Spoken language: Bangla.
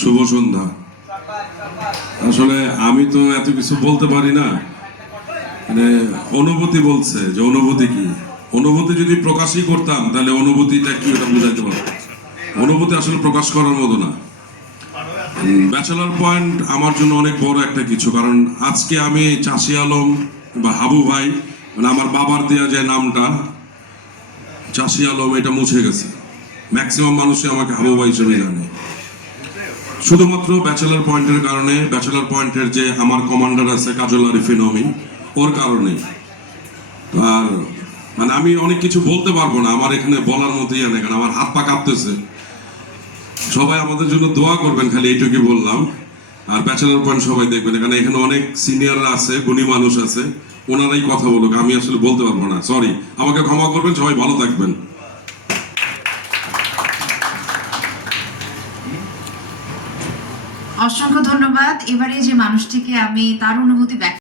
শুভ সন্ধ্যা। আসলে আমি তো এত কিছু বলতে পারি না। মানে অনুভূতি বলছে যে অনুভূতি কি? অনুভূতি যদি প্রকাশই করতাম, তাহলে অনুভূতিটা কি ওটা বুঝাইতে অনুভূতি আসলে প্রকাশ করার মতো না। ব্যাচেলার পয়েন্ট আমার জন্য অনেক বড় একটা কিছু, কারণ আজকে আমি চাষি আলম বা হাবু ভাই মানে আমার বাবার দেওয়া যে নামটা চাষি আলম এটা মুছে গেছে। ম্যাক্সিমাম মানুষই আমাকে হাবু ভাই হিসেবে জানে। শুধুমাত্র ব্যাচেলার পয়েন্টের কারণে ব্যাচেলার পয়েন্টের যে আমার কমান্ডার আছে, কাজল আরিফিন অমি ওর কারণে। আর মানে আমি অনেক কিছু বলতে পারব না, আমার এখানে বলার মতো ইয়ে কারণ আমার হাত পা কাঁপতেছে। সবাই আমাদের জন্য দোয়া করবেন, খালি এইটুকুই বললাম। আর ব্যাচেলার পয়েন্ট সবাই দেখবেন এখানে এখানে অনেক সিনিয়ররা আছে, গুণী মানুষ আছে। ওনারাই কথা বলুক, আমি আসলে বলতে পারব না। সরি আমাকে ক্ষমা করবেন, সবাই ভালো থাকবেন। অসংখ্য ধন্যবাদ। এবারে যে মানুষটিকে আমি তার অনুভূতি ব্যক্ত